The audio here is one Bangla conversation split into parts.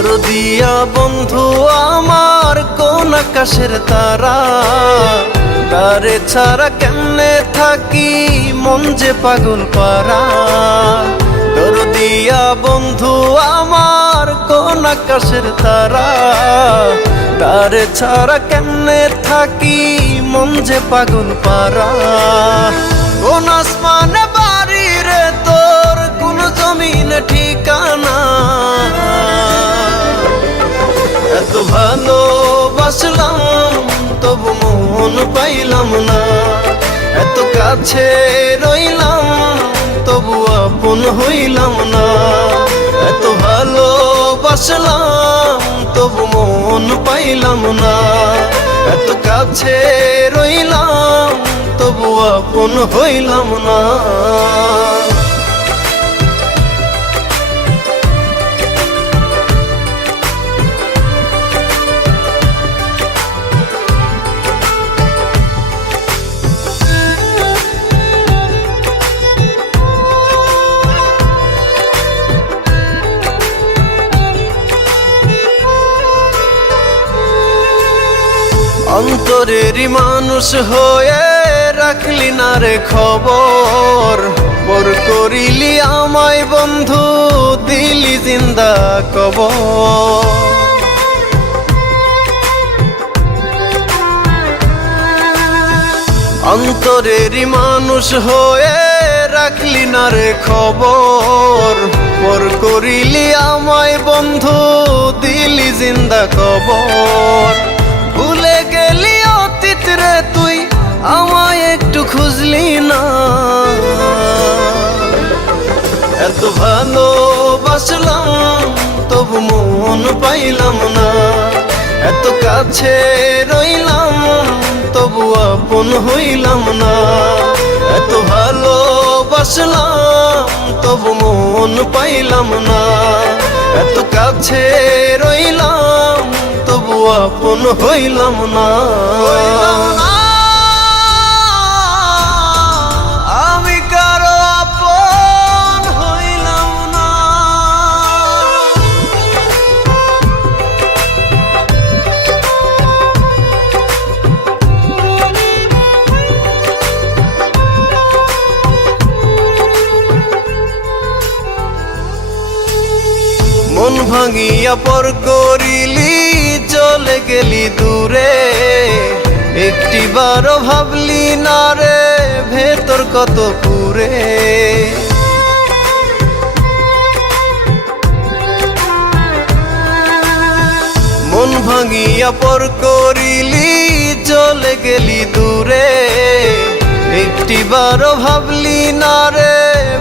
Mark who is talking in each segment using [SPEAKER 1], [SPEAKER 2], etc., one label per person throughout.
[SPEAKER 1] দরদিয়া বন্ধু, আমার কোন আকাশের তারা? তারে ছাড়া কেমনে থাকি, মন যে পাগল পারা? দরদিয়া বন্ধু, আমার কোন আকাশের তারা? তারে ছাড়া কেমনে থাকি, মন যে পাগল পারা? কোন আসমানে কাছে রইলাম, তবু আপন হইলাম না। এত ভালোবাসলাম, তবু মন পাইলাম না। এত কাছে রইলাম, তবু আপন হইলাম না। অন্তরেরই মানুষ হয়ে রাখলি না রে খবর। পর করিলি আমায় বন্ধু, দিলি জিন্দা কবর। অন্তরেরই মানুষ হয়ে রাখলি না রে খবর। পর করিলি আমায় বন্ধু, দিলি জিন্দা কবর। ভুলে রে তুই আমায় একটু খুঁজলি না। এত ভালোবাসলাম, তবু মন পাইলাম না। এত কাছে রইলাম, তবু আপন হইলাম না। এত ভালোবাসলাম, তবু মন পাইলাম না। এত কাছে আপন হইলাম না। আমি কারও আপন হইলাম না। মন ভাঙিয়া পর করিলি চলে গেলি দূরে একটি বারো ভাবলি না রে, ভেতর কত পুরে। মন ভাঙিয়া পর করিলি, চলে গেলি দূরে একটি বারো ভাবলি না রে,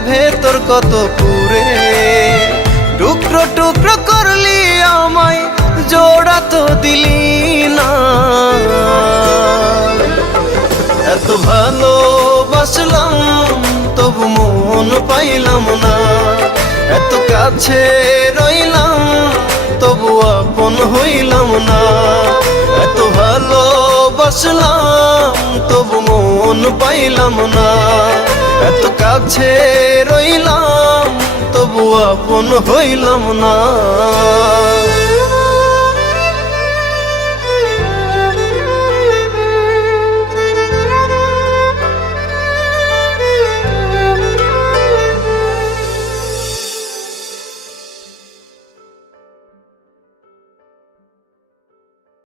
[SPEAKER 1] ভেতর কত পুরে। দিলি না। এত ভালোবাসলাম, তবু মন পাইলাম না। এত কাছে রইলাম, তবু আপন হইলাম না। এত ভালোবাসলাম, তবু মন পাইলাম না। এত কাছে রইলাম, তবু আপন হইলাম না।